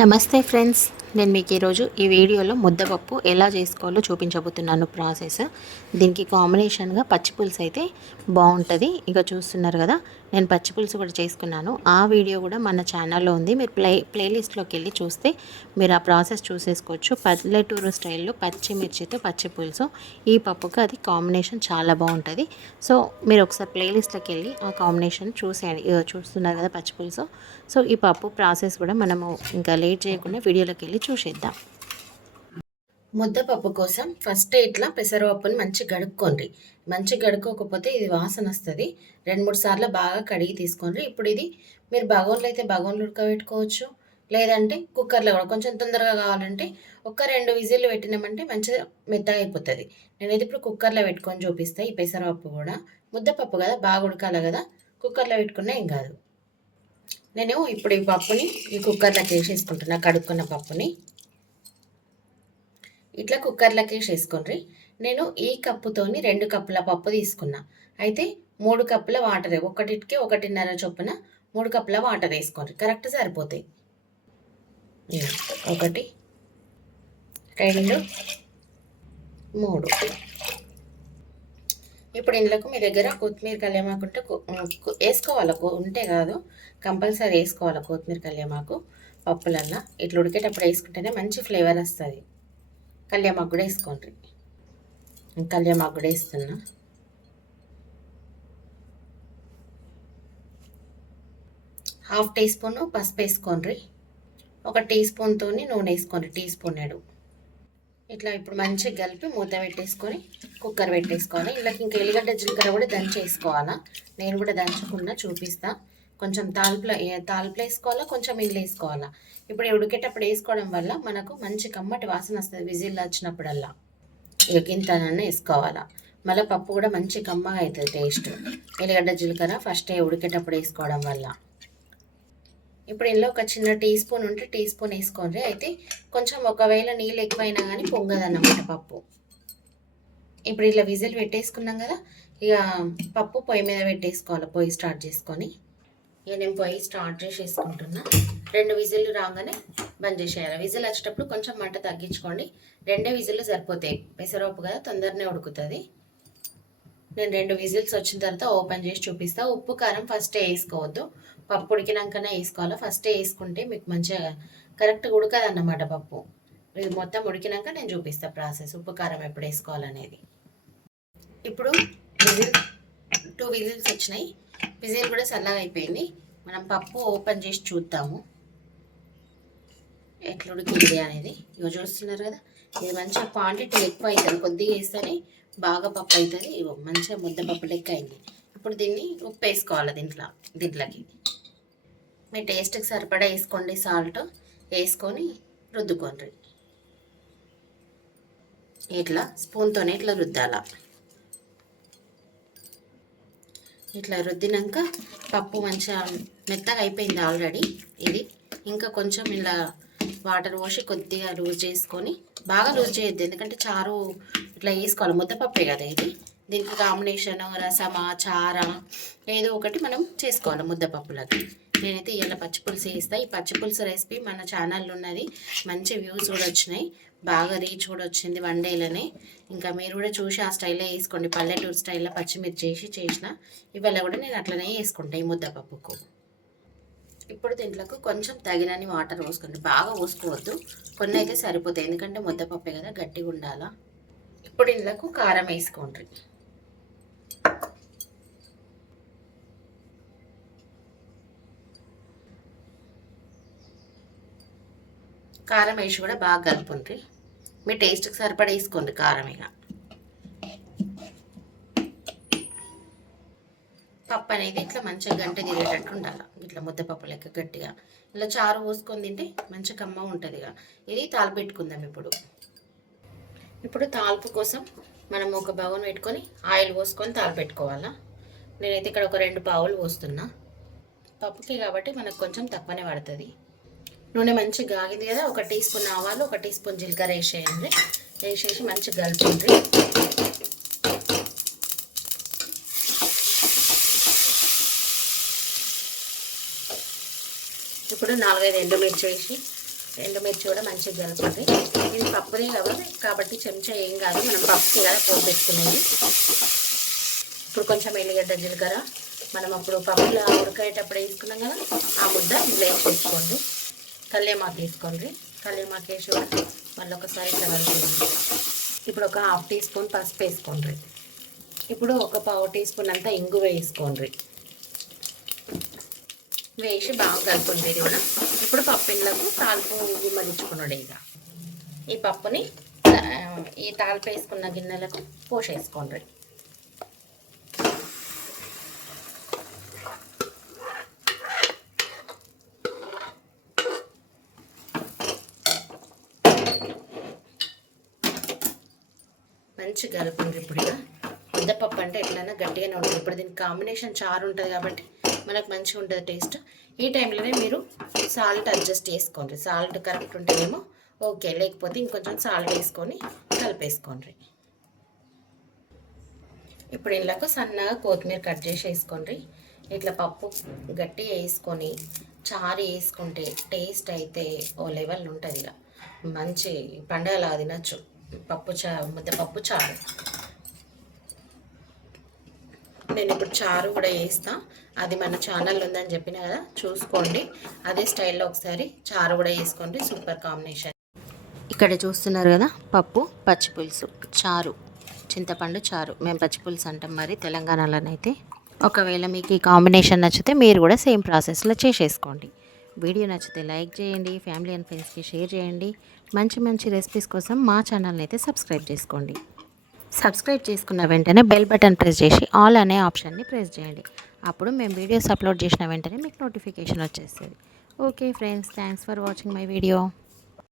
నమస్తే ఫ్రెండ్స్, నేను మీకు ఈరోజు ఈ వీడియోలో ముద్దపప్పు ఎలా చేసుకోవాలో చూపించబోతున్నాను ప్రాసెస్. దీనికి కాంబినేషన్గా పచ్చిపులుసు అయితే బాగుంటుంది. ఇక చూస్తున్నారు కదా, నేను పచ్చిపులుసు కూడా చేసుకున్నాను. ఆ వీడియో కూడా మన ఛానల్లో ఉంది. మీరు ప్లేలిస్ట్లోకి వెళ్ళి చూస్తే మీరు ఆ ప్రాసెస్ చూసేసుకోవచ్చు. పల్లెటూరు స్టైల్లో పచ్చిమిర్చితో పచ్చిపులుసు, ఈ పప్పుకి అది కాంబినేషన్ చాలా బాగుంటుంది. సో మీరు ఒకసారి ప్లేలిస్ట్లోకి వెళ్ళి ఆ కాంబినేషన్ చూసేయండి. చూస్తున్నారు కదా పచ్చిపులుసు. సో ఈ పప్పు ప్రాసెస్ కూడా మనము ఇంకా లేట్ చేయకుండా వీడియోలోకి వెళ్ళి చూసేద్దాం. ముద్దపప్పు కోసం ఫస్ట్ ఇట్లా పెసరపప్పుని మంచిగా గడుక్కోండి. మంచిగా గడుక్కోకపోతే ఇది వాసన వస్తుంది. 2-3 సార్లు బాగా కడిగి తీసుకోండి. ఇప్పుడు ఇది మీరు బగోన్లో అయితే బగోన్లు ఉడకబెట్టుకోవచ్చు, లేదంటే కుక్కర్లో కూడా కొంచెం తొందరగా కావాలంటే ఒక 2 విజిల్లు పెట్టినామంటే మంచిగా మెత్తగా అయిపోతుంది. నేనైతే ఇప్పుడు కుక్కర్లో పెట్టుకొని చూపిస్తాను. ఈ పెసరపప్పు కూడా ముద్దపప్పు కదా, బాగా ఉడకాలి కదా, కుక్కర్లో పెట్టుకున్నా ఏం కాదు. నేను ఇప్పుడు ఈ పప్పుని ఈ కుక్కర్లోకి వేసేసుకుంటున్నా. కడుక్కున్న పప్పుని ఇట్లా కుక్కర్లోకి వేసేసుకోండి. నేను ఈ కప్పుతోని 2 కప్పుల పప్పు తీసుకున్నా. అయితే 3 కప్పుల వాటర్, ఒకటికి 1.5 చొప్పున 3 కప్పుల వాటర్ వేసుకోండి. కరెక్ట్ సరిపోతాయి. 1 2 3. ఇప్పుడు ఇందులోకి మీ దగ్గర కొత్తిమీర కళ్యామాకు ఉంటే వేసుకోవాలి. ఉంటే కాదు, కంపల్సరీ వేసుకోవాలి కొత్తిమీర కళ్యామాకు పప్పులన్నా. ఇట్లా ఉడికేటప్పుడు వేసుకుంటేనే మంచి ఫ్లేవర్ వస్తుంది. కళ్యామాకు కూడా వేసుకోండి. కళ్యామాకు కూడా వేస్తున్నా. ½ టీ స్పూన్ పసుపు వేసుకోండి. 1 టీ స్పూన్తో నూనె వేసుకోండి, టీ స్పూన్ ఎడు. ఇట్లా ఇప్పుడు మంచిగా కలిపి మూత పెట్టేసుకొని కుక్కర్ పెట్టేసుకోవాలి. ఇళ్ళకి ఇంకా ఎల్లిగడ్డ జీలకర్ర కూడా దంచి వేసుకోవాలా. నేను కూడా దంచకుండా చూపిస్తా. కొంచెం తాలిపులో వేసుకోవాలా, కొంచెం ఇండ్లు వేసుకోవాలా. ఇప్పుడు ఉడికేటప్పుడు వేసుకోవడం వల్ల మనకు మంచి కమ్మటి వాసన వస్తుంది. విజిల్ వచ్చినప్పుడల్లా ఇక ఇంతనన్నా వేసుకోవాలా. మళ్ళీ పప్పు కూడా మంచి కమ్మగా అవుతుంది టేస్ట్. ఎల్లిగడ్డ జీలకర్ర ఫస్ట్ ఉడికేటప్పుడు వేసుకోవడం వల్ల. ఇప్పుడు ఇందులో ఒక చిన్న టీ స్పూన్ ఉంటే టీ స్పూన్ వేసుకోండి. అయితే కొంచెం ఒకవేళ నీళ్ళు ఎక్కువైనా కానీ పొంగదన్నమాట పప్పు. ఇప్పుడు ఇట్లా విజిల్ పెట్టేసుకున్నాం కదా, ఇక పప్పు పొయ్యి మీద పెట్టేసుకోవాలి. పొయ్యి స్టార్ట్ చేసుకొని ఇక నేను పొయ్యి స్టార్ట్ చేసేసుకుంటున్నా. 2 విజిల్లు రాగానే బంద్ చేసేయాలి. విజిల్ వచ్చేటప్పుడు కొంచెం మంట తగ్గించుకోండి. 2 విజిల్లు సరిపోతాయి. పెసరపప్పు కదా, తొందరనే ఉడుకుతుంది. నేను 2 విజిల్స్ వచ్చిన తర్వాత ఓపెన్ చేసి చూపిస్తా. ఉప్పు కారం ఫస్టే వేసుకోవద్దు, పప్పు ఉడికినాకనే వేసుకోవాలి. ఫస్టే వేసుకుంటే మీకు మంచిగా కరెక్ట్గా ఉడకదు అన్నమాట పప్పు. ఇది మొత్తం ఉడికినాక నేను చూపిస్తా ప్రాసెస్, ఉప్పు కారం ఎప్పుడు వేసుకోవాలనేది. ఇప్పుడు 2 విజిల్స్ వచ్చినాయి. విజిల్ కూడా చల్లగా అయిపోయింది. మనం పప్పు ఓపెన్ చేసి చూద్దాము ఎట్లా ఉడికింది అనేది. ఇవి చూస్తున్నారు కదా, ఇది మంచిగా క్వాంటిటీ ఎక్కువ అవుతుంది. కొద్దిగా వేస్తేనే బాగా పప్పు అవుతుంది. ఇగో మంచిగా ముద్దపప్పు లెక్క అయింది. ఇప్పుడు దీన్ని ఉప్పు వేసుకోవాలి. దీంట్లోకి మీ టేస్ట్కి సరిపడా వేసుకోండి. సాల్ట్ వేసుకొని రుద్దుకోండి. ఇట్లా స్పూన్తోనే ఇట్లా రుద్దాల. ఇట్లా రుద్దినాక పప్పు మంచిగా మెత్తగా అయిపోయింది ఆల్రెడీ. ఇది ఇంకా కొంచెం ఇలా వాటర్ పోసి కొద్దిగా లూజ్ చేసుకొని, బాగా లూజ్ చేయొద్దు ఎందుకంటే చారు ఇట్లా వేసుకోవాలి. ముద్దపప్పే కదా ఇది. దీనికి కాంబినేషన్ రసమా చారా ఏదో ఒకటి మనం చేసుకోవాలి ముద్దపప్పులకి. నేనైతే ఇవాళ పచ్చిపులుసు వేస్తాను. ఈ పచ్చిపులుసు రెసిపీ మన ఛానల్లో ఉన్నది. మంచి వ్యూస్ కూడా వచ్చినాయి, బాగా రీచ్ కూడా వచ్చింది 1 డేలోనే. ఇంకా మీరు కూడా చూసి ఆ స్టైల్లో వేసుకోండి. పల్లెటూరు స్టైల్లో పచ్చిమిర్చి చేసిన ఇవాళ కూడా నేను అట్లనే వేసుకుంటాను ఈ ముద్దపప్పుకు. ఇప్పుడు దీంట్లోకి కొంచెం తగినన్ని వాటర్ పోసుకోండి. బాగా పోసుకోవద్దు, కొన్ని అయితే సరిపోతాయి ఎందుకంటే ముద్దపప్పే కదా, గట్టిగా ఉండాలా. ఇప్పుడు ఇందులోకి కారం వేసుకోండి. కారం వేసి కూడా బాగా కలుపుండ్రి. మీ టేస్ట్కి సరిపడా వేసుకోండి కారం. ఇక పప్పు అనేది ఇట్లా మంచిగా గంట తిరిగేటట్టు ఉండాలి. ఇట్లా ముద్దపప్పు లెక్క గట్టిగా ఇలా చారు పోసుకొని తింటే మంచి కమ్మ ఉంటుంది. ఇక ఇది తాలిపు పెట్టుకుందాం. ఇప్పుడు తాలిపు కోసం మనం ఒక బౌల్ పెట్టుకొని ఆయిల్ పోసుకొని తాలిపు పెట్టుకోవాలా. నేనైతే ఇక్కడ ఒక 2 పావులు పోస్తున్నా. పప్పుకి కాబట్టి మనకు కొంచెం తక్కువనే పడుతుంది. నూనె మంచిగా కాగింది కదా, 1 టీ స్పూన్ ఆవాలు, 1 టీ స్పూన్ జీలకర్ర వేసేయండి. వేసేసి మంచిగా కలుపుకోండి. ఇప్పుడు 4-5 ఎండుమిర్చి వేసి ఎండుమిర్చి కూడా మంచిగా కలుపుతుంది. ఇది పప్పుదే కాబట్టి చెంచా ఏం కాదు, మనం పప్పుకి కదా పోపు పెట్టుకునేది. ఇప్పుడు కొంచెం ఎల్లిగడ్డ జీలకర్ర మనం అప్పుడు పప్పులో ఉడకేటప్పుడు వేసుకున్నాం కదా, ఆ ముద్ద ఇందులో వేసుకోండి. కల్లేమాకు వేసుకోండి. కల్లేమాకు వేసి కూడా మళ్ళీ ఒకసారి కలుపుకోండి. ఇప్పుడు ఒక 1/2 టీ స్పూన్ పసుపు వేసుకోండి. ఇప్పుడు ఒక 1/4 టీ స్పూన్ అంతా ఇంగువ వేసుకోండి. వేసి బాగా కలుపుకుంది కూడా. ఇప్పుడు పప్పు ఇండ్లకు తాలింపు గుమ్మరించుకున్నాడు. ఇక ఈ పప్పుని ఈ తాలింపు వేసుకున్న గిన్నెలకు పోసేసుకోండి. మంచి కలుపుండ్రి. ఇప్పుడు ఇక ముద్దపప్పు అంటే ఎట్లైనా గట్టిగానే ఉంటుంది. ఇప్పుడు దీనికి కాంబినేషన్ చారు ఉంటుంది కాబట్టి మనకు మంచిగా ఉంటుంది టేస్ట్. ఈ టైంలోనే మీరు సాల్ట్ అడ్జస్ట్ చేసుకోండి. సాల్ట్ కరెక్ట్ ఉంటేనేమో ఓకే, లేకపోతే ఇంకొంచెం సాల్ట్ వేసుకొని కలిపేసుకోండి. ఇప్పుడు ఇళ్ళకు సన్నగా కొత్తిమీర కట్ చేసి వేసుకోండి. ఇట్లా పప్పు గట్టి వేసుకొని చారు వేసుకుంటే టేస్ట్ అయితే ఓ లెవెల్ ఉంటుంది. ఇక మంచి పండగలా తినచ్చు ముద్దపప్పు చారు. నేను ఇప్పుడు చారు కూడా వేస్తా. అది మన ఛానల్లో ఉందని చెప్పిన కదా, చూసుకోండి. అదే స్టైల్లో ఒకసారి చారు కూడా వేసుకోండి. Super combination. ఇక్కడ చూస్తున్నారు కదా, పప్పు పచ్చిపులుసు చారు, చింతపండు చారు. మేము పచ్చిపులుసు అంటాం మరి తెలంగాణలోనైతే. ఒకవేళ మీకు ఈ కాంబినేషన్ నచ్చితే మీరు కూడా సేమ్ ప్రాసెస్లో చేసేసుకోండి. వీడియో నచ్చితే లైక్ చేయండి, ఫ్యామిలీ అండ్ ఫ్రెండ్స్కి షేర్ చేయండి. మంచి మంచి రెసిపీస్ కోసం మా ఛానల్ని అయితే సబ్స్క్రైబ్ చేసుకోండి. సబ్స్క్రైబ్ చేసుకున్న వెంటనే బెల్ బటన్ ప్రెస్ చేసి ఆల్ అనే ఆప్షన్ని ప్రెస్ చేయండి. అప్పుడు మేము వీడియోస్ అప్లోడ్ చేసిన వెంటనే మీకు నోటిఫికేషన్ వచ్చేస్తుంది. Okay friends, thanks for watching my video.